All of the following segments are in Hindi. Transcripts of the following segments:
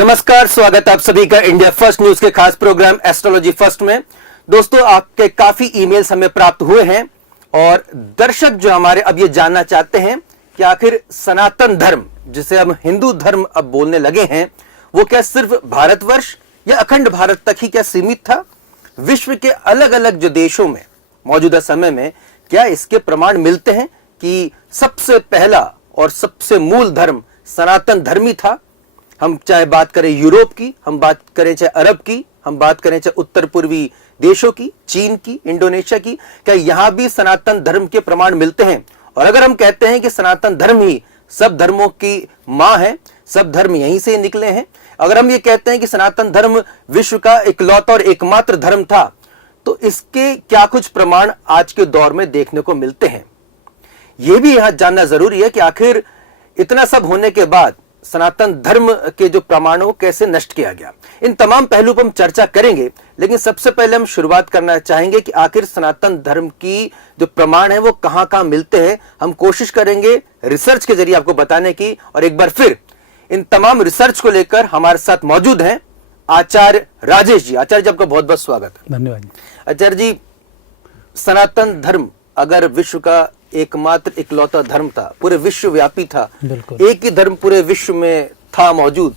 नमस्कार, स्वागत है आप सभी का इंडिया फर्स्ट न्यूज के खास प्रोग्राम एस्ट्रोलॉजी फर्स्ट में। दोस्तों, आपके काफी ईमेल्स हमें प्राप्त हुए हैं और दर्शक जो हमारे अब ये जानना चाहते हैं कि आखिर सनातन धर्म, जिसे हम हिंदू धर्म अब बोलने लगे हैं, वो क्या सिर्फ भारतवर्ष या अखंड भारत तक ही क्या सीमित था? विश्व के अलग अलग जो देशों में मौजूदा समय में क्या इसके प्रमाण मिलते हैं कि सबसे पहला और सबसे मूल धर्म सनातन धर्म ही था? हम चाहे बात करें यूरोप की, हम बात करें चाहे अरब की, हम बात करें चाहे उत्तर पूर्वी देशों की, चीन की, इंडोनेशिया की, क्या यहां भी सनातन धर्म के प्रमाण मिलते हैं? और अगर हम कहते हैं कि सनातन धर्म ही सब धर्मों की मां है, सब धर्म यहीं से निकले हैं, अगर हम ये कहते हैं कि सनातन धर्म विश्व का इकलौता और एकमात्र धर्म था, तो इसके क्या कुछ प्रमाण आज के दौर में देखने को मिलते हैं? यह भी यहां जानना जरूरी है कि आखिर इतना सब होने के बाद सनातन धर्म के जो प्रमाणों को कैसे नष्ट किया गया। इन तमाम पहलुओं पर हम चर्चा करेंगे, लेकिन सबसे पहले हम शुरुआत करना चाहेंगे कि आखिर सनातन धर्म की जो प्रमाण है वो कहां मिलते हैं। हम कोशिश करेंगे रिसर्च के जरिए आपको बताने की, और एक बार फिर इन तमाम रिसर्च को लेकर हमारे साथ मौजूद हैं आचार्य राजेश जी। आचार्य जी, आपका बहुत बहुत स्वागत है। धन्यवाद। आचार्य जी, सनातन धर्म अगर विश्व का एकमात्र इकलौता धर्म था, पूरे विश्व व्यापी था, एक ही धर्म पूरे विश्व में था मौजूद,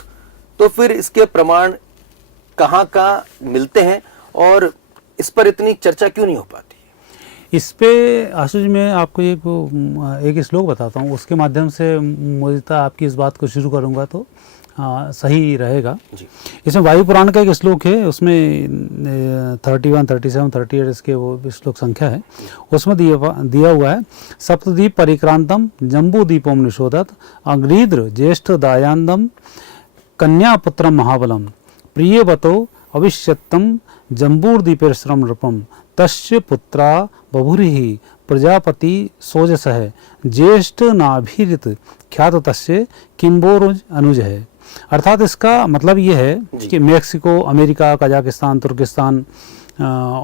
तो फिर इसके प्रमाण कहाँ मिलते हैं और इस पर इतनी चर्चा क्यों नहीं हो पाती? इस पे आशुष, मैं आपको एक श्लोक बताता हूँ, उसके माध्यम से मुझे आपकी इस बात को शुरू करूँगा तो सही रहेगा जी। इसमें वायु पुराण का एक श्लोक है, उसमें 31, 37, 38 इसके वो श्लोक संख्या है। उसमें दिया हुआ है, सप्तद्वीप परिक्रांतम जम्बूदीपम निशोधत अग्रीद्र ज्येष्ठ दायांदम कन्यापुत्रम महाबलम प्रियवतो अविश्यत्तम जम्बूर्दीपेश्रम नृपम तस्य पुत्रा बभुरिहि प्रजापति सोजसः ज्येष्ठ नाभिरित ख्यात तस्य किम्बोरुज अनुज है। अर्थात इसका मतलब ये है कि मेक्सिको, अमेरिका, कजाकिस्तान, तुर्किस्तान,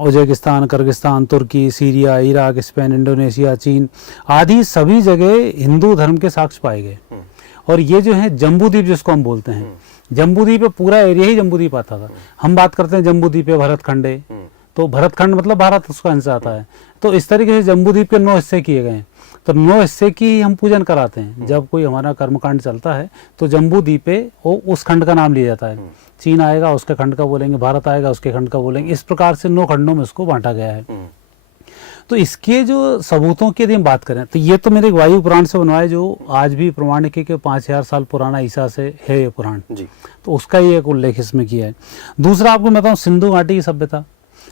उज्बेकिस्तान, किर्गिस्तान, तुर्की, सीरिया, इराक, स्पेन, इंडोनेशिया, चीन आदि सभी जगह हिंदू धर्म के साक्ष्य पाए गए। और ये जो है जम्बूद्वीप जिसको हम बोलते हैं, जम्बूद्वीप पूरा एरिया ही जम्बूद्वीप आता था। हम बात करते हैं जम्बूद्वीप भरतखंड है, तो भरतखंड मतलब भारत उसका हिस्सा आता है। तो इस तरीके से जम्बूद्वीप के 9 हिस्से किए गए हैं, तो 9 हिस्से की हम पूजन कराते हैं। जब कोई हमारा कर्मकांड चलता है तो जम्बूद्वीप पे उस खंड का नाम लिया जाता है। चीन आएगा उसके खंड का बोलेंगे, भारत आएगा उसके खंड का बोलेंगे। इस प्रकार से 9 खंडों में इसको बांटा गया है। तो इसके जो सबूतों की यदि हम बात करें तो ये तो मेरे वायु पुराण से बनवाए, जो आज भी प्रमाणिक है कि 5000 साल पुराना ईसा से है ये पुराण जी। तो उसका ही एक उल्लेख इसमें किया है। दूसरा आपको बताऊँ, सिंधु घाटी की सभ्यता,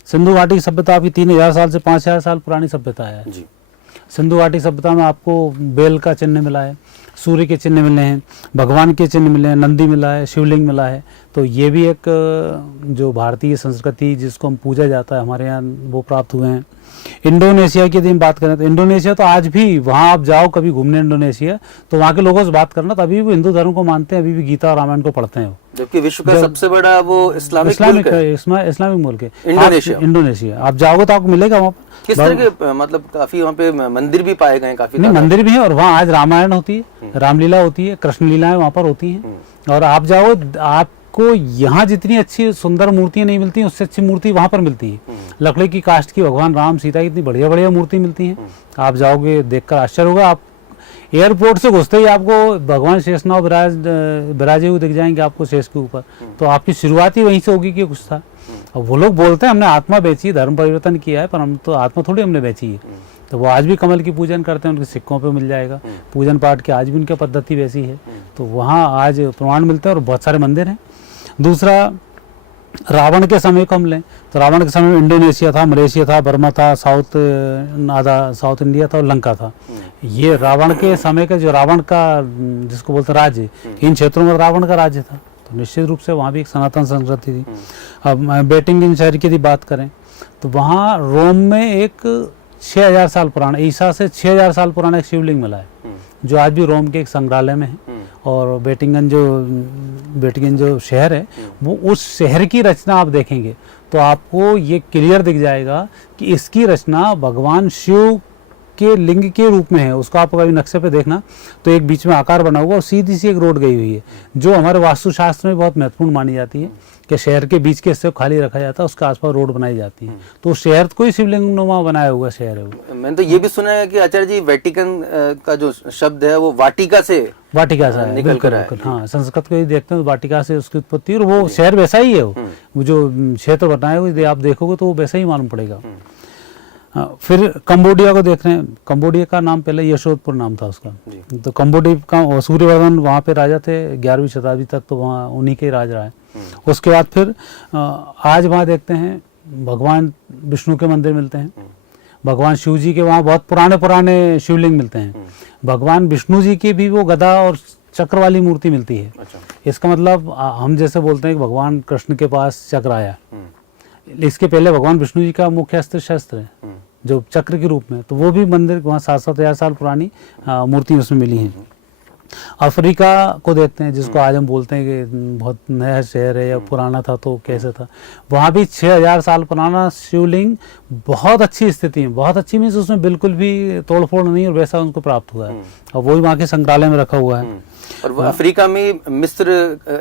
सिंधु घाटी की सभ्यता आपकी 3000 साल से 5000 साल पुरानी सभ्यता है जी। सिंधु घाटी सभ्यता में आपको बेल का चिन्ह मिला है, सूर्य के चिन्ह मिले हैं, भगवान के चिन्ह मिले हैं, नंदी मिला है, शिवलिंग मिला है। तो ये भी एक जो भारतीय संस्कृति जिसको हम पूजा जाता है हमारे यहाँ, वो प्राप्त हुए हैं। इंडोनेशिया की यदि हम बात करें तो इंडोनेशिया तो आज भी, वहाँ आप जाओ कभी घूमने इंडोनेशिया, तो वहाँ के लोगों से बात करना तो अभी भी हिंदू धर्म को मानते हैं, अभी भी गीता और रामायण को पढ़ते हैं। जबकि विश्व का सबसे बड़ा वो इस्लामिक मुल्क है इंडोनेशिया। आप जाओगे तो आपको मिलेगा वहाँ किस तरह के, मतलब काफी वहाँ पे मंदिर भी पाए गए, काफी नहीं मंदिर भी है, और वहाँ आज रामायण होती है, रामलीला होती है, कृष्ण लीलाएं वहाँ पर होती हैं। और आप जाओ, आपको यहाँ जितनी अच्छी सुंदर मूर्तियां नहीं मिलती, उससे अच्छी मूर्ति वहाँ पर मिलती है। लकड़ी की काष्ठ की भगवान राम सीता की इतनी बढ़िया बढ़िया मूर्ति मिलती हैं, आप जाओगे देखकर आश्चर्य होगा। आप एयरपोर्ट से घुसते ही आपको भगवान शेषनाग विराजे हुए दिख जाएंगे आपको शेष के ऊपर। तो आपकी शुरुआत ही वहीं से होगी कि कुछ था। अब वो लोग बोलते हैं हमने आत्मा बेची, धर्म परिवर्तन किया है, पर हम तो आत्मा थोड़ी हमने बेची है। तो वो आज भी कमल की पूजन करते हैं, उनके सिक्कों पे मिल जाएगा। पूजन पाठ की आज भी उनकी पद्धति वैसी है, तो वहाँ आज प्रमाण मिलते हैं और बहुत सारे मंदिर हैं। दूसरा, रावण के समय को हम लें तो रावण के समय में इंडोनेशिया था, मलेशिया था, बर्मा था, साउथ इंडिया था और लंका था। ये रावण के समय का जो रावण का जिसको बोलते राज्य, इन क्षेत्रों में रावण का राज्य था। तो निश्चित रूप से वहाँ भी एक सनातन संस्कृति थी। अब बेटिंगन शहर की यदि बात करें तो वहाँ रोम में एक 6000 साल पुराना, ईसा से 6000 साल पुराना एक शिवलिंग मिला है, जो आज भी रोम के एक संग्रहालय में है। और बेटिंगन जो शहर है, वो उस शहर की रचना आप देखेंगे तो आपको ये क्लियर दिख जाएगा कि इसकी रचना भगवान शिव के लिंग के रूप में है, उसको आप कभी नक्शे पे देखना तो एक बीच में आकार बना हुआ और सीधी सी एक रोड गई हुई है, जो हमारे वास्तुशास्त्र में बहुत महत्वपूर्ण मानी जाती है कि शहर के बीच के हिस्से को खाली रखा जाता है, उसके आसपास रोड बनाई जाती है, तो शहर को ही शिवलिंग नुमा बनाया हुआ शहर है वो। मैंने तो ये भी सुना है कि आचार्य जी वेटिकन का जो शब्द है वो वाटिका से है, निकल कर आया। हाँ, संस्कृत को ही देखते हैं तो वाटिका से उसकी उत्पत्ति, और वो शहर वैसा ही है, वो जो क्षेत्र बनाया हुआ यदि आप देखोगे तो वो वैसा ही मालूम पड़ेगा। फिर कंबोडिया को देख रहे हैं, कंबोडिया का नाम पहले यशोधपुर नाम था उसका, तो कंबोडिया का सूर्यवर्धन वहाँ पे राजा थे 11वीं शताब्दी तक, तो वहाँ उन्हीं के राज रहा है। उसके बाद फिर आज वहाँ देखते हैं भगवान विष्णु के मंदिर मिलते हैं, भगवान शिव जी के वहाँ बहुत पुराने पुराने शिवलिंग मिलते हैं, भगवान विष्णु जी की भी वो गदा और चक्र वाली मूर्ति मिलती है। अच्छा। इसका मतलब हम जैसे बोलते हैं कि भगवान कृष्ण के पास चक्र आया, इसके पहले भगवान विष्णु जी का मुख्य अस्त्र शस्त्र है जो चक्र के रूप में, तो वो भी मंदिर वहाँ 7-7 हजार साल पुरानी मूर्ति उसमें मिली है। अफ्रीका को देखते हैं जिसको आज हम बोलते हैं कि बहुत नया शहर है या पुराना था तो कैसे था, वहाँ भी 6000 साल पुराना शिवलिंग बहुत अच्छी स्थिति में, बहुत अच्छी मीन्स उसमें बिल्कुल भी तोड़फोड़ नहीं और वैसा उनको प्राप्त हुआ है, और वही वहाँ के संग्रहालय में रखा हुआ है। और वो अफ्रीका में मिस्र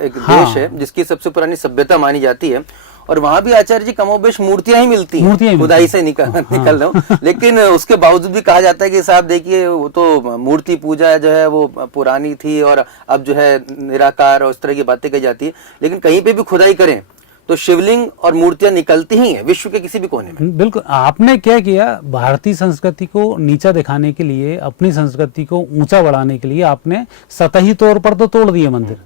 एक देश है जिसकी सबसे पुरानी सभ्यता मानी जाती है, और वहां भी आचार्य जी कमोबेश मूर्तियां ही मिलती हैं, खुदाई से निकल रहा हूं, लेकिन उसके बावजूद भी कहा जाता है कि साहब देखिए वो तो मूर्ति पूजा जो है वो पुरानी थी और अब जो है निराकार और इस तरह की बातें कही जाती है, लेकिन कहीं पे भी खुदाई करें तो शिवलिंग और मूर्तियां निकलती ही हैं विश्व के किसी भी कोने में। बिल्कुल, आपने क्या किया, भारतीय संस्कृति को नीचा दिखाने के लिए, अपनी संस्कृति को ऊंचा बढ़ाने के लिए आपने सतही तौर पर तो तोड़ दिए मंदिर,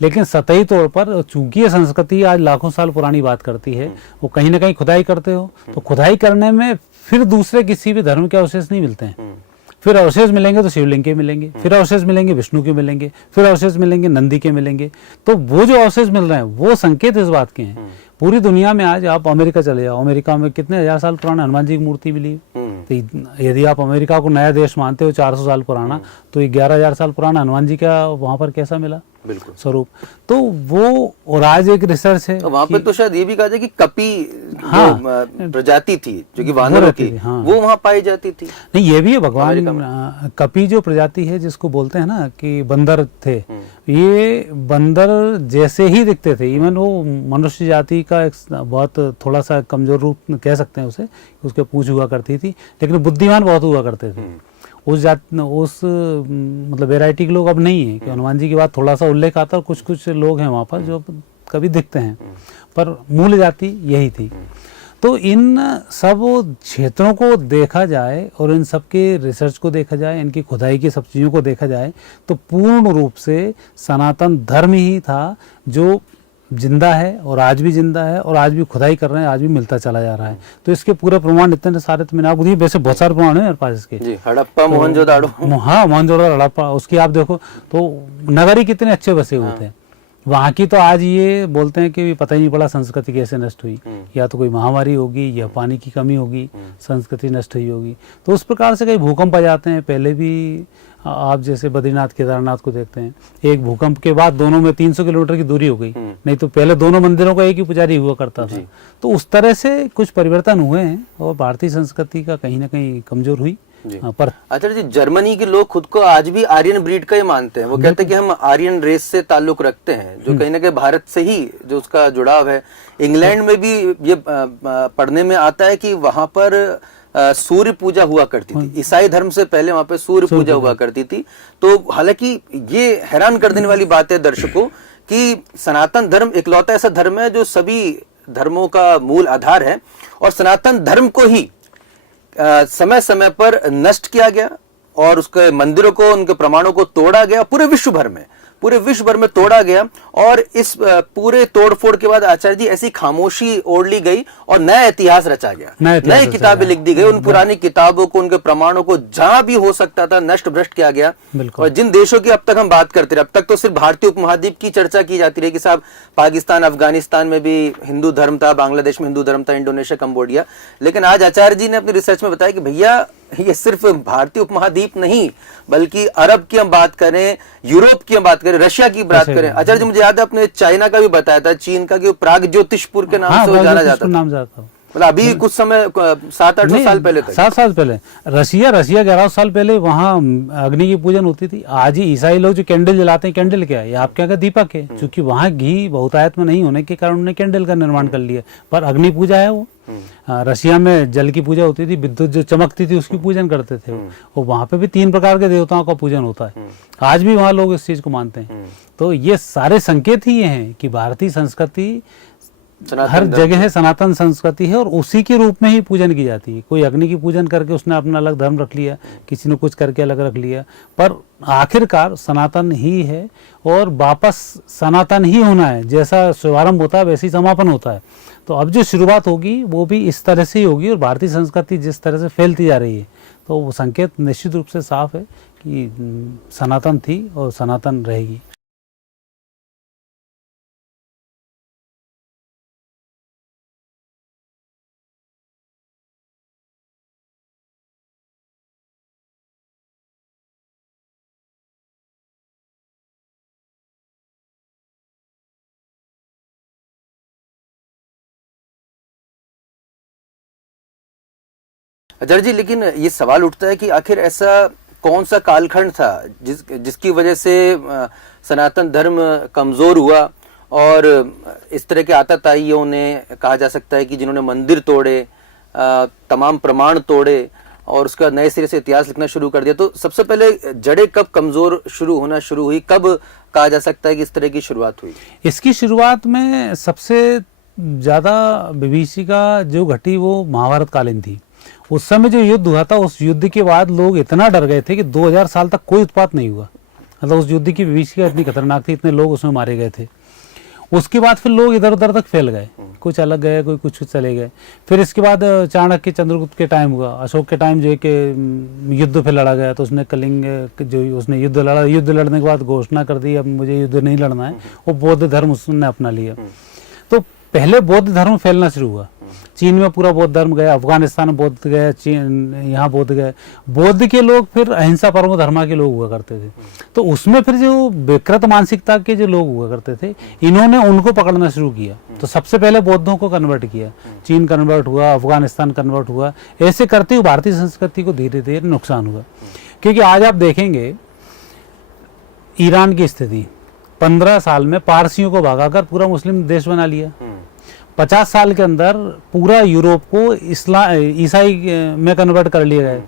लेकिन सतही तौर पर चूंकि ये संस्कृति आज लाखों साल पुरानी बात करती है, वो कहीं ना कहीं खुदाई करते हो तो खुदाई करने में फिर दूसरे किसी भी धर्म के अवशेष नहीं मिलते हैं, फिर अवशेष मिलेंगे तो शिवलिंग के मिलेंगे, फिर अवशेष मिलेंगे विष्णु के मिलेंगे, फिर अवशेष मिलेंगे नंदी के मिलेंगे, तो वो जो अवशेष मिल रहे हैं वो संकेत इस बात के हैं। पूरी दुनिया में आज आप अमेरिका चले जाओ, अमेरिका में कितने हजार साल पुराना हनुमान जी की मूर्ति मिली, तो यदि आप अमेरिका को नया देश मानते हो 400 साल पुराना, तो 11,000 साल पुराना हनुमान जी का वहां पर कैसा मिला बिल्कुल स्वरूप, तो वो और आज एक रिसर्च है तो वहां पे तो शायद ये भी कहा जाए कि कपी प्रजाति थी जो कि वानरों की, वो वहां पाई जाती थी। नहीं, ये भी है, भगवान कपी जो प्रजाति है जिसको बोलते हैं ना कि बंदर थे, ये बंदर जैसे ही दिखते थे, इवन वो मनुष्य जाति का एक बहुत थोड़ा सा कमजोर रूप कह सकते हैं उसे, उसके पूंछ हुआ करती थी, लेकिन बुद्धिमान बहुत हुआ करते थे। उस जात उस मतलब वैरायटी के लोग अब नहीं है कि हनुमान जी की बात थोड़ा सा उल्लेख आता है, कुछ कुछ लोग हैं वहाँ पर जो कभी दिखते हैं, पर मूल जाति यही थी। तो इन सब क्षेत्रों को देखा जाए और इन सब के रिसर्च को देखा जाए, इनकी खुदाई की सब चीज़ों को देखा जाए, तो पूर्ण रूप से सनातन धर्म ही था जो जिंदा है और आज भी जिंदा है, और आज भी खुदाई कर रहे हैं, आज भी मिलता चला जा रहा है। तो इसके पूरे प्रमाण इतने सारे तो मैंने आपको दिए, वैसे बहुत सारे प्रमाण है मेरे पास इसके जी, हड़प्पा मोहनजोदाड़ो, हाँ मोहनजोदाड़ो हड़प्पा, उसकी आप देखो तो नगर ही कितने अच्छे बसे हुए थे वहाँ की, तो आज ये बोलते हैं कि पता ही नहीं पड़ा संस्कृति कैसे नष्ट हुई, या तो कोई महामारी होगी या पानी की कमी होगी, संस्कृति नष्ट हुई होगी। तो उस प्रकार से कई भूकंप आ जाते हैं, पहले भी आप जैसे बद्रीनाथ केदारनाथ को देखते हैं, एक भूकंप के बाद दोनों में 300 किलोमीटर की दूरी हो गई, नहीं तो पहले दोनों मंदिरों का एक ही पुजारी हुआ करता था। तो उस तरह से कुछ परिवर्तन हुए हैं और भारतीय संस्कृति का कहीं ना कहीं कमजोर हुई। पर आचार्य जी, जर्मनी के लोग खुद को आज भी आर्यन ब्रीड का ही मानते हैं, वो कहते हैं कि हम आर्यन रेस से ताल्लुक रखते हैं, जो कहीं ना कहीं भारत से ही जो उसका जुड़ाव है। इंग्लैंड में भी ये पढ़ने में आता है कि वहां पर सूर्य पूजा हुआ करती थी, ईसाई धर्म से पहले वहां पे सूर्य पूजा हुआ करती थी। तो हालांकि ये हैरान कर देने वाली बात है दर्शकों कि सनातन धर्म इकलौता ऐसा धर्म है जो सभी धर्मों का मूल आधार है, और सनातन धर्म को ही समय समय पर नष्ट किया गया और उसके मंदिरों को, उनके प्रमाणों को तोड़ा गया, पूरे विश्व भर में तोड़ा गया। और इस पूरे तोड़फोड़ के बाद आचार्य जी ऐसी खामोशी ओढ़ ली गई और नया इतिहास रचा गया, नई किताबें लिख दी गई, उन पुरानी किताबों को, उनके प्रमाणों को जहां भी हो सकता था नष्ट भ्रष्ट किया गया। और जिन देशों की अब तक हम बात करते रहे, अब तक तो सिर्फ भारतीय उपमहाद्वीप की चर्चा की जाती रही कि साहब पाकिस्तान अफगानिस्तान में भी हिंदू धर्म था, बांग्लादेश में हिंदू धर्म था, इंडोनेशिया कंबोडिया, लेकिन आज आचार्य जी ने अपनी रिसर्च में बताया कि भैया ये सिर्फ भारतीय उपमहाद्वीप नहीं बल्कि अरब की हम बात करें, यूरोप की हम बात करें, रशिया की बात करें। आचार्य जी, मुझे याद है अपने चाइना का भी बताया था, चीन का, कि प्राग ज्योतिषपुर के नाम से जाना जाता था। मतलब अभी कुछ समय 7-8 साल पहले तक 7 साल पहले रसिया 11 साल पहले वहाँ अग्नि की पूजन होती थी। आज ही ईसाई लोग जो कैंडल जलाते हैं, कैंडल क्या है, ये आपके यहाँ का दीपक है, क्योंकि वहाँ घी बहुतायत में नहीं होने के कारण उन्होंने कैंडल का निर्माण कर लिया, पर अग्नि पूजा है वो। रसिया में जल की पूजा होती थी, विद्युत जो चमकती थी उसकी पूजन करते थे वो। वहाँ पे भी 3 प्रकार के देवताओं का पूजन होता है, आज भी वहाँ लोग इस चीज को मानते हैं। तो ये सारे संकेत ही ये हैं कि भारतीय संस्कृति हर जगह है, सनातन संस्कृति है, और उसी के रूप में ही पूजन की जाती है। कोई अग्नि की पूजन करके उसने अपना अलग धर्म रख लिया, किसी ने कुछ करके अलग रख लिया, पर आखिरकार सनातन ही है और वापस सनातन ही होना है। जैसा शुभारंभ होता है वैसे ही समापन होता है। तो अब जो शुरुआत होगी वो भी इस तरह से ही होगी, और भारतीय संस्कृति जिस तरह से फैलती जा रही है तो वो संकेत निश्चित रूप से साफ है कि सनातन थी और सनातन रहेगी। अजर जी, लेकिन ये सवाल उठता है कि आखिर ऐसा कौन सा कालखंड था जिसकी वजह से सनातन धर्म कमजोर हुआ, और इस तरह के आताताइयों ने, कहा जा सकता है कि जिन्होंने मंदिर तोड़े, तमाम प्रमाण तोड़े और उसका नए सिरे से इतिहास लिखना शुरू कर दिया। तो सबसे पहले जड़ें कब कमजोर होना शुरू हुई, कब कहा जा सकता है कि इस तरह की शुरुआत हुई? इसकी शुरुआत में सबसे ज्यादा विभीषिका जो घटी वो महाभारत कालीन थी। उस समय जो युद्ध हुआ था, उस युद्ध के बाद लोग इतना डर गए थे कि 2000 साल तक कोई उत्पात नहीं हुआ। मतलब उस युद्ध की विभीषिका इतनी खतरनाक थी, इतने लोग उसमें मारे गए थे। उसके बाद फिर लोग इधर उधर तक फैल गए, कुछ अलग गए, कोई कुछ चले गए। फिर इसके बाद चाणक्य चंद्रगुप्त के टाइम हुआ, अशोक के टाइम जो है कि युद्ध पे लड़ा गया, तो उसने कलिंग जो उसने युद्ध लड़ा, युद्ध लड़ने के बाद घोषणा कर दी अब मुझे युद्ध नहीं लड़ना है, वो बौद्ध धर्म उसने अपना लिया। तो पहले बौद्ध धर्म फैलना शुरू हुआ, चीन में पूरा बौद्ध धर्म गया, अफगानिस्तान में बौद्ध गए, चीन यहाँ बौद्ध गए। बौद्ध के लोग फिर अहिंसा परमो धर्मा के लोग हुआ करते थे। तो उसमें फिर जो विकृत मानसिकता के जो लोग हुआ करते थे, इन्होंने उनको पकड़ना शुरू किया। तो सबसे पहले बौद्धों को कन्वर्ट किया, चीन कन्वर्ट हुआ, अफगानिस्तान कन्वर्ट हुआ। ऐसे करते हुए भारतीय संस्कृति को धीरे धीरे नुकसान हुआ। क्योंकि आज आप देखेंगे ईरान की स्थिति, 15 साल में पारसियों को भगाकर पूरा मुस्लिम देश बना लिया। 50 साल के अंदर पूरा यूरोप को ईसाई में कन्वर्ट कर लिया गया।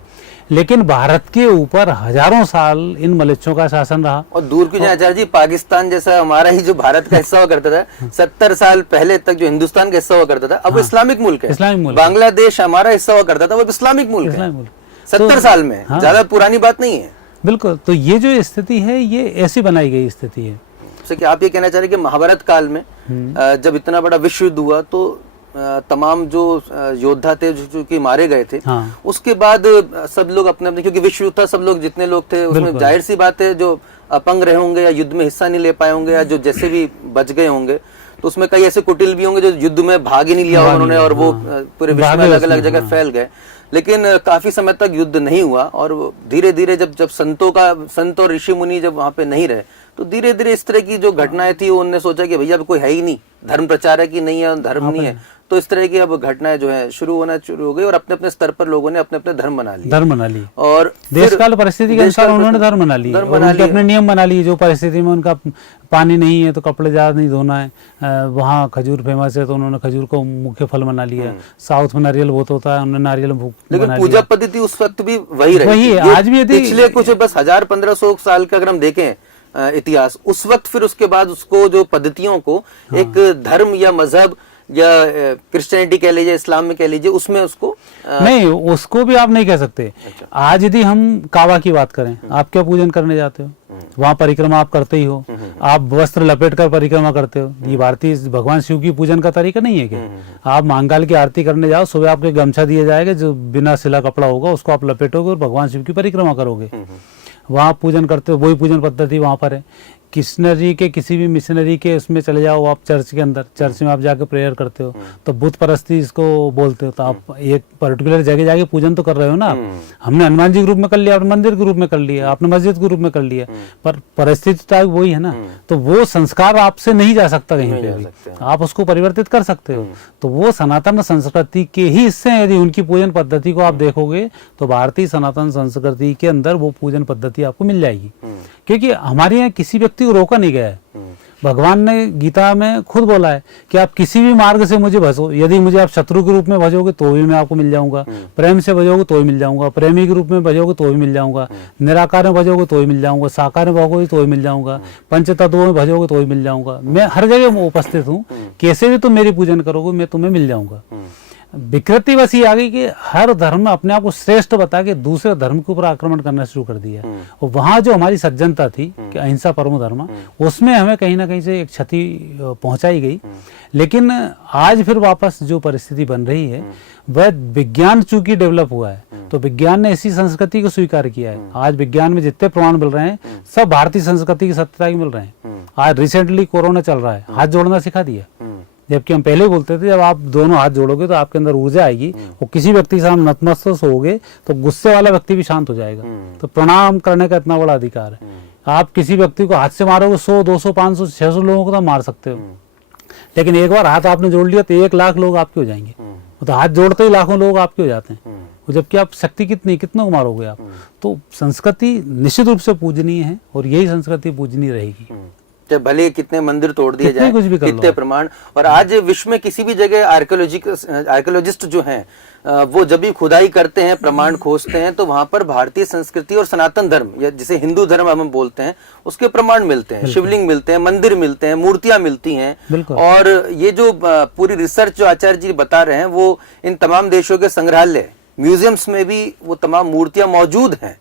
लेकिन भारत के ऊपर हजारों साल इन मलेच्छों का शासन रहा। और दूर की आचार्य जी, पाकिस्तान जैसा हमारा ही जो भारत का हिस्सा हुआ करता था 70 साल पहले तक, जो हिंदुस्तान का हिस्सा हुआ करता था, अब वो इस्लामिक मुल्क है। इस्लामिक मुल्क। बांग्लादेश हमारा हिस्सा हुआ करता था, वो इस्लामिक मुल्क है। 70 साल में, ज्यादा पुरानी बात नहीं है। बिल्कुल। तो ये जो स्थिति है ये ऐसी बनाई गई स्थिति है। कि आप ये कहना चाह रहे हैं कि महाभारत काल में जब इतना बड़ा विश्व युद्ध हुआ तो तमाम जो योद्धा थे जो कि मारे गए थे, उसके बाद सब लोग अपने अपने, क्योंकि विश्व युद्ध था, सब लोग जितने लोग थे उसमें जाहिर सी बात है जो अपंग रहे होंगे या युद्ध में हिस्सा नहीं ले पाए होंगे या जो जैसे भी बच गए होंगे, तो उसमें कई ऐसे कुटिल भी होंगे जो युद्ध में भाग ही नहीं लिया उन्होंने, और वो पूरे विश्व में अलग अलग जगह फैल गए। लेकिन काफी समय तक युद्ध नहीं हुआ, और धीरे धीरे जब संत और ऋषि मुनि जब वहां पे नहीं रहे, तो धीरे धीरे इस तरह की जो घटनाएं थी उन्होंने सोचा कि भैया अब कोई है ही नहीं, धर्म प्रचारक ही नहीं है, धर्म नहीं है, तो इस तरह की अब घटनाएं जो है शुरू होना शुरू हो गई, और अपने अपने स्तर पर लोगों ने अपने अपने धर्म बना लिए। और देश काल परिस्थिति के अनुसार उन्होंने धर्म बना लिए, उनके अपने नियम बना लिए। जो परिस्थिति में उनका पानी नहीं है तो कपड़े ज्यादा नहीं धोना है, वहाँ खजूर फेमस है तो उन्होंने खजूर को मुख्य फल बना लिया। साउथ में नारियल बहुत होता है, उन्होंने नारियल लेकिन पूजा पद्धति उस वक्त भी वही रही, आज भी पिछले कुछ बस 1000-1500 साल का अगर हम देखें इतिहास, उस वक्त फिर उसके बाद उसको जो पद्धतियों को एक धर्म या मजहब या क्रिश्चियनिटी कह लीजिए, इस्लाम में कह लीजिए, उसमें उसको नहीं, उसको भी आप नहीं कह सकते। अच्छा। आज यदि हम काबा की बात करें, आप क्या पूजन करने जाते हो, वहां परिक्रमा आप करते ही हो, आप वस्त्र लपेट कर परिक्रमा करते हो। ये भारतीय भगवान शिव की पूजन का तरीका नहीं है क्या? आप महाकाल की आरती करने जाओ, सुबह आपको गमछा दिया जाएगा जो बिना सिला कपड़ा होगा, उसको आप लपेटोगे और भगवान शिव की परिक्रमा करोगे, वहां पूजन करते हो। वही पूजन पद्धति वहां पर है। किशनरी के किसी भी मिशनरी के उसमें चले जाओ आप, चर्च के अंदर, चर्च में आप जाके प्रेयर करते हो तो बुत परस्ती इसको बोलते हो, तो आप एक पर्टिकुलर जगह जाके पूजन तो कर रहे हो ना। हमने हनुमान जी के रूप में कर लिया, आपने मंदिर के रूप में कर लिया, आपने मस्जिद के रूप में कर लिया, पर परिस्थिति तो वही है ना। तो वो संस्कार आपसे नहीं जा सकता कहीं पे भी, आप उसको परिवर्तित कर सकते हो। तो वो सनातन संस्कृति के ही हिस्से हैं। यदि उनकी पूजन पद्धति को आप देखोगे तो भारतीय सनातन संस्कृति के अंदर वो पूजन पद्धति आपको मिल जाएगी, क्योंकि हमारे यहाँ किसी व्यक्ति को रोका नहीं गया है। भगवान ने गीता में खुद बोला है कि आप किसी भी मार्ग से मुझे भजो, यदि मुझे आप शत्रु के रूप में भजोगे तो भी मैं आपको मिल जाऊंगा, प्रेम से भजोगे तो भी मिल जाऊंगा, प्रेमी के रूप में भजोगे तो भी मिल जाऊंगा, निराकार में भजोगे तो भी मिल जाऊंगा, साकार में भजोगे तो भी मिल जाऊंगा, पंच तत्वों में भजोगे तो भी मिल जाऊंगा। मैं हर जगह उपस्थित हूँ, कैसे भी तुम मेरी पूजन करोगे मैं तुम्हें मिल जाऊंगा। विकृति बस ये आ गई कि हर धर्म में अपने आप को श्रेष्ठ बता के दूसरे धर्म के ऊपर आक्रमण करना शुरू कर दिया। और वहां जो हमारी सज्जनता थी कि अहिंसा परमो धर्म, उसमें हमें कहीं ना कहीं से एक क्षति पहुंचाई गई। लेकिन आज फिर वापस जो परिस्थिति बन रही है वह विज्ञान चूंकि डेवलप हुआ है, तो विज्ञान ने इसी संस्कृति को स्वीकार किया है। आज विज्ञान में जितने प्रमाण मिल रहे हैं सब भारतीय संस्कृति की सत्यता के मिल रहे हैं। आज रिसेंटली कोरोना चल रहा है, हाथ जोड़ना सिखा दिया, जबकि हम पहले बोलते थे जब आप दोनों हाथ जोड़ोगे तो आपके अंदर ऊर्जा आएगी और किसी व्यक्ति से हम नतमस्तक होगे तो गुस्से वाला व्यक्ति भी शांत हो जाएगा। तो प्रणाम करने का इतना बड़ा अधिकार है। आप किसी व्यक्ति को हाथ से मारोगे 100, 200, 500, 600 लोगों को तो मार सकते हो, लेकिन एक बार हाथ आपने जोड़ लिया तो 1 लाख लोग आपके हो जाएंगे। तो हाथ जोड़ते ही लाखों लोग आपके हो जाते हैं, जबकि आप शक्ति कितनों को मारोगे आप। तो संस्कृति निश्चित रूप से पूजनीय है और यही संस्कृति पूजनीय रहेगी, चाहे भले कितने मंदिर तोड़ दिए जाए, कितने प्रमाण। और आज विश्व में किसी भी जगह आर्कियोलॉजिस्ट जो हैं वो जब भी खुदाई करते हैं, प्रमाण खोजते हैं, तो वहां पर भारतीय संस्कृति और सनातन धर्म या जिसे हिंदू धर्म हम बोलते हैं उसके प्रमाण मिलते हैं। शिवलिंग मिलते हैं, मंदिर मिलते हैं, मूर्तियां मिलती हैं। और ये जो पूरी रिसर्च जो आचार्य जी बता रहे हैं वो इन तमाम देशों के संग्रहालय, म्यूजियम्स में भी वो तमाम मूर्तियां मौजूद हैं।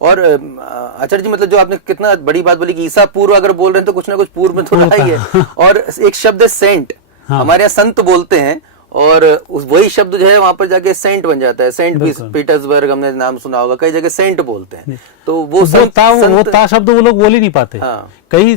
और आचार्य जी मतलब जो आपने कितना बड़ी बात बोली कि ईसा पूर्व अगर बोल रहे हैं तो कुछ ना कुछ पूर्व में थोड़ा ही है। और एक शब्द है सेंट, हमारे यहाँ संत बोलते हैं, और वही शब्द जो है वहां पर जाके सेंट बन जाता है। सेंट पीटर्सबर्ग हमने नाम सुना होगा, कई जगह सेंट बोलते हैं। तो वो शब्द वो लोग बोल ही नहीं पाते। हाँ। कई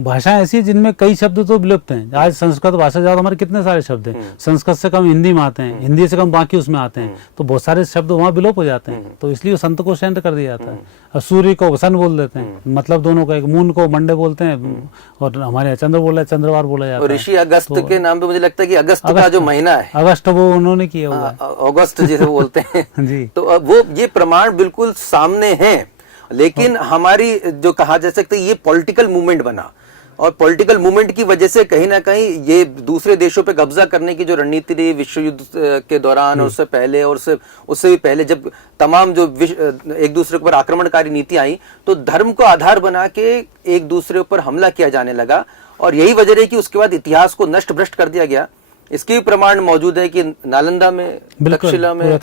भाषाएं ऐसी जिनमें कई शब्द तो विलुप्त हैं। आज संस्कृत भाषा जाओ हमारे कितने सारे शब्द हैं, संस्कृत से कम हिंदी में आते हैं, हिंदी से कम बाकी उसमें आते हैं, तो बहुत सारे शब्द वहाँ विलोप हो जाते हैं। तो इसलिए संत को सेंट कर दिया जाता है। और सूर्य को सन बोल देते हैं, मतलब दोनों का, एक मून को मंडे बोलते हैं और हमारे यहाँ चंद्र बोला, चंद्रवार बोला जाता है। ऋषि अगस्त के नाम पे मुझे लगता है कि अगस्त का जो महीना है, अगस्त वो उन्होंने किया हुआ है, अगस्त जिसे बोलते हैं जी। तो वो ये प्रमाण बिल्कुल सामने हैं। लेकिन हमारी जो कहा जा सकता है ये पॉलिटिकल मूवमेंट बना, और पॉलिटिकल मूवमेंट की वजह से कहीं ना कहीं ये दूसरे देशों पे कब्जा करने की जो रणनीति रही विश्व युद्ध के दौरान और उससे पहले और उससे भी पहले, जब तमाम जो एक दूसरे के ऊपर आक्रमणकारी नीति आई, तो धर्म को आधार बना के एक दूसरे ऊपर हमला किया जाने लगा। और यही वजह रही कि उसके बाद इतिहास को नष्ट भ्रष्ट कर दिया गया। इसके भी प्रमाण मौजूद है कि नालंदा में, तक्षशिला में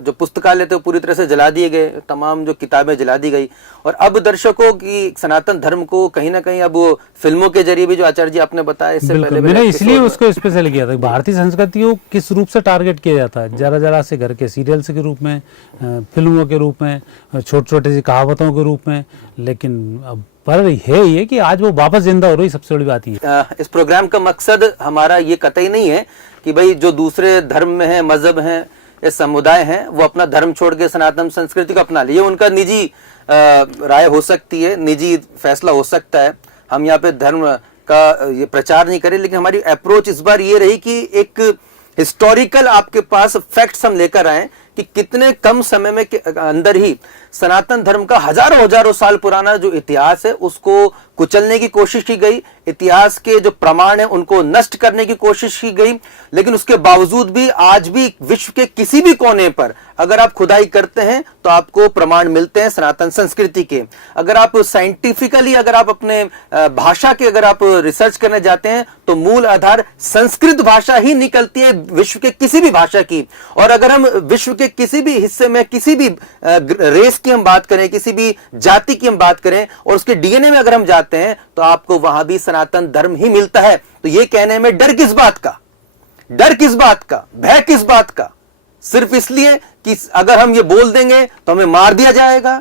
जो पुस्तकालय थे पूरी तरह से जला दिए गए, तमाम जो किताबें जला दी गई। और अब दर्शकों की सनातन धर्म को कहीं ना कहीं अब फिल्मों के जरिए भी, जो आचार्य जी आपने बताया इससे पहले, मैंने इसलिए उसको स्पेशल किया था। भारतीय संस्कृति को किस रूप से टारगेट किया जाता है, जरा जरा से घर के सीरियल्स के रूप में, फिल्मों के रूप में, छोटे छोटे सी कहावतों के रूप में। लेकिन अब पर है ये कि आज वो वापस जिंदा हो रही, सबसे बड़ी बात ये। इस प्रोग्राम का मकसद हमारा ये कतई नहीं है कि भाई जो दूसरे धर्म में है, मजहब हैं या समुदाय हैं, वो अपना धर्म छोड़ के सनातन संस्कृति को अपना लिए। उनका निजी राय हो सकती है, निजी फैसला हो सकता है। हम यहाँ पे धर्म का ये प्रचार नहीं करें, लेकिन हमारी अप्रोच इस बार ये रही कि एक हिस्टोरिकल आपके पास फैक्ट्स हम लेकर आए कि कितने कम समय में अंदर ही सनातन धर्म का हजारों साल पुराना जो इतिहास है उसको कुचलने की कोशिश की गई, इतिहास के जो प्रमाण है उनको नष्ट करने की कोशिश की गई। लेकिन उसके बावजूद भी आज भी विश्व के किसी भी कोने पर अगर आप खुदाई करते हैं तो आपको प्रमाण मिलते हैं सनातन संस्कृति के। अगर आप साइंटिफिकली, अगर आप अपने भाषा के अगर आप रिसर्च करने जाते हैं तो मूल आधार संस्कृत भाषा ही निकलती है विश्व के किसी भी भाषा की। और अगर हम विश्व के किसी भी हिस्से में किसी भी रेस की हम बात करें, किसी भी जाति की हम बात करें और उसके डीएनए में अगर हम जाते हैं तो आपको वहां भी सनातन धर्म ही मिलता है। तो ये कहने में डर किस बात का, डर किस बात का, भय किस बात का? सिर्फ इसलिए कि अगर हम ये बोल देंगे तो हमें मार दिया जाएगा,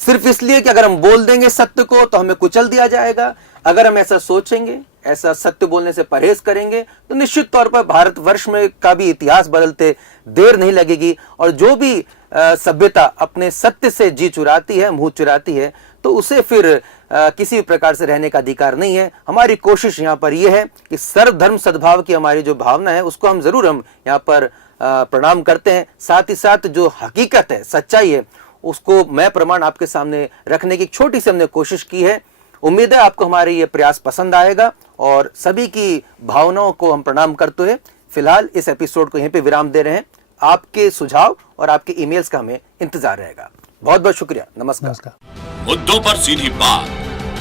सिर्फ इसलिए कि अगर हम बोल देंगे सत्य को तो हमें कुचल दिया जाएगा। अगर हम ऐसा सोचेंगे, ऐसा सत्य बोलने से परहेज करेंगे, तो निश्चित तौर पर भारतवर्ष में का भी इतिहास बदलते देर नहीं लगेगी। और जो भी सभ्यता अपने सत्य से जी चुराती है, मुंह चुराती है, तो उसे फिर किसी भी प्रकार से रहने का अधिकार नहीं है। हमारी कोशिश यहाँ पर यह है कि सर्वधर्म सद्भाव की हमारी जो भावना है उसको हम जरूर हम यहाँ पर प्रणाम करते हैं। साथ ही साथ जो हकीकत है, सच्चाई है, उसको मैं प्रमाण आपके सामने रखने की छोटी सी हमने कोशिश की है। उम्मीद है आपको हमारे ये प्रयास पसंद आएगा और सभी की भावनाओं को हम प्रणाम करते हुए फिलहाल इस एपिसोड को यहीं पे विराम दे रहे हैं। आपके सुझाव और आपके ईमेल्स का हमें इंतजार रहेगा। बहुत बहुत शुक्रिया। नमस्कार। मुद्दों पर सीधी बात,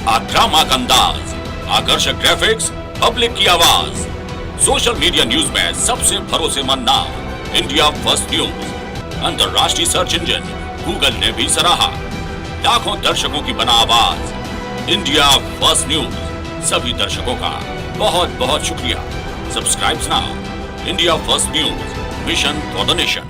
आक्रामक अंदाज, आकर्षक ग्राफिक्स, पब्लिक की आवाज। सोशल मीडिया न्यूज में सबसे भरोसेमंद नाम, इंडिया फर्स्ट न्यूज। अंतर्राष्ट्रीय सर्च इंजन गूगल ने भी सराहा। लाखों दर्शकों की बना आवाज, इंडिया फर्स्ट न्यूज। सभी दर्शकों का बहुत बहुत शुक्रिया। Subscribe now. India first news, mission for the nation.